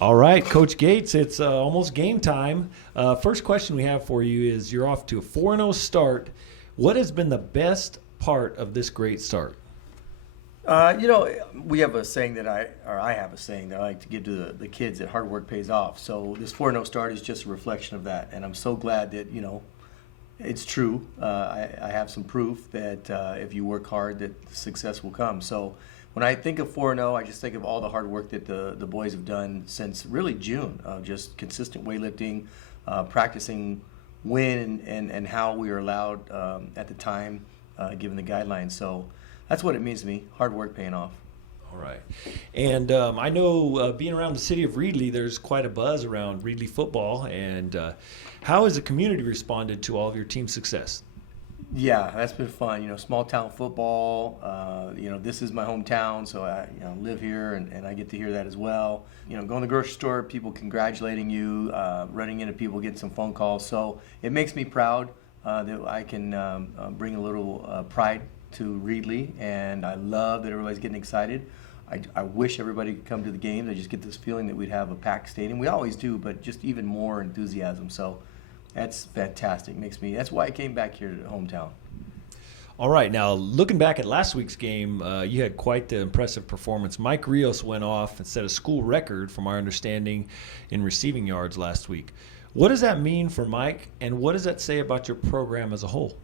All right, Coach Gates, it's almost game time. First question we have for you is you're off to a 4-0 start. What has been the best part of this great start? We have a saying I have a saying that I like to give to the kids that hard work pays off. So this 4-0 start is just a reflection of that. And I'm so glad that, it's true. I have some proof that if you work hard, that success will come. So when I think of 4-0, I just think of all the hard work that the boys have done since really June, just consistent weightlifting, practicing when and how we are allowed at the time, given the guidelines. So that's what it means to me, hard work paying off. All right. And I know being around the city of Reedley, there's quite a buzz around Reedley football. And how has the community responded to all of your team's success? Yeah, that's been fun. Small town football. This is my hometown, so I live here, and I get to hear that as well. Going to the grocery store, people congratulating you, running into people, getting some phone calls. So it makes me proud that I can bring a little pride to Reedley, and I love that everybody's getting excited. I wish everybody could come to the games. I just get this feeling that we'd have a packed stadium. We always do, but just even more enthusiasm. So that's fantastic. That's why I came back here to the hometown. All right. Now, looking back at last week's game, you had quite the impressive performance. Mike Rios went off and set a school record, from our understanding, in receiving yards last week. What does that mean for Mike, and what does that say about your program as a whole?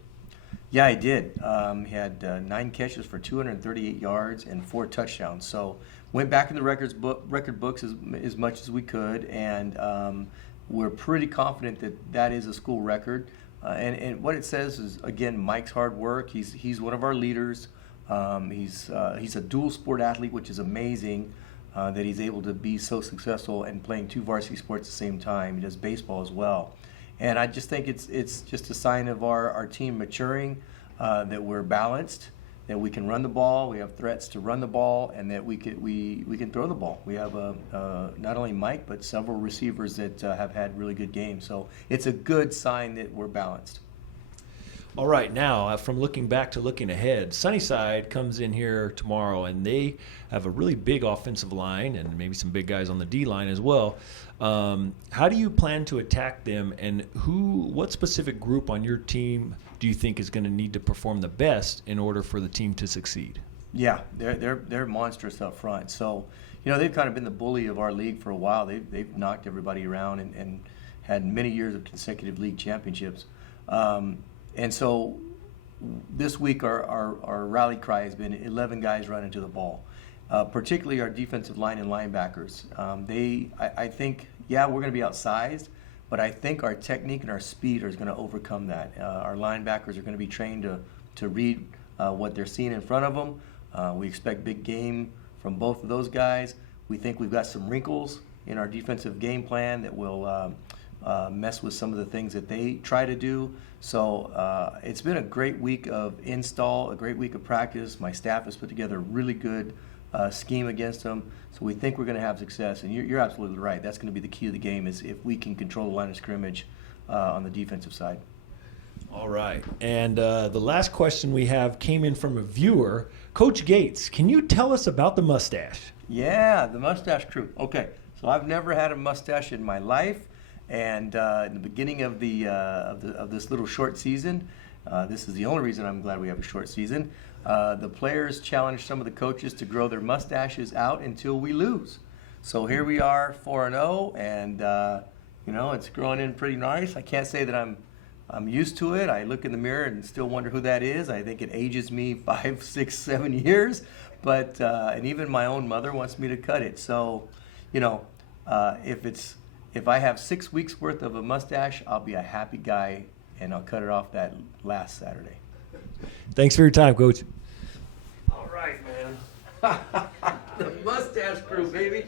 Yeah, he did. He had 9 catches for 238 yards and 4 touchdowns. So went back in the record books as much as we could, and we're pretty confident that is a school record. And what it says is, again, Mike's hard work. He's one of our leaders. He's a dual sport athlete, which is amazing that he's able to be so successful and playing 2 varsity sports at the same time. He does baseball as well. And I just think it's just a sign of our team maturing, that we're balanced, that we can run the ball, we have threats to run the ball, and that we can throw the ball. We have not only Mike, but several receivers that have had really good games. So it's a good sign that we're balanced. All right, now from looking back to looking ahead, Sunnyside comes in here tomorrow, and they have a really big offensive line and maybe some big guys on the D line as well. How do you plan to attack them, and what specific group on your team do you think is going to need to perform the best in order for the team to succeed? Yeah, they're monstrous up front. So they've kind of been the bully of our league for a while. They've knocked everybody around and had many years of consecutive league championships. And so this week our rally cry has been 11 guys running to the ball, particularly our defensive line and linebackers. I think, we're going to be outsized, but I think our technique and our speed is going to overcome that. Our linebackers are going to be trained to read what they're seeing in front of them. We expect big game from both of those guys. We think we've got some wrinkles in our defensive game plan that will mess with some of the things that they try to do. So it's been a great week of install, a great week of practice. My staff has put together a really good scheme against them. So we think we're going to have success. And you're absolutely right. That's going to be the key of the game, is if we can control the line of scrimmage on the defensive side. All right. And the last question we have came in from a viewer. Coach Gates, can you tell us about the mustache? Yeah, the Mustache Crew. Okay, so I've never had a mustache in my life. And in the beginning of this little short season, this is the only reason I'm glad we have a short season. The players challenged some of the coaches to grow their mustaches out until we lose. So here we are, 4-0, and it's growing in pretty nice. I can't say that I'm used to it. I look in the mirror and still wonder who that is. I think it ages me 5, 6, 7 years. But and even my own mother wants me to cut it. So, if I have 6 weeks worth of a mustache, I'll be a happy guy, and I'll cut it off that last Saturday. Thanks for your time, Coach. All right, man. The Mustache Crew, baby.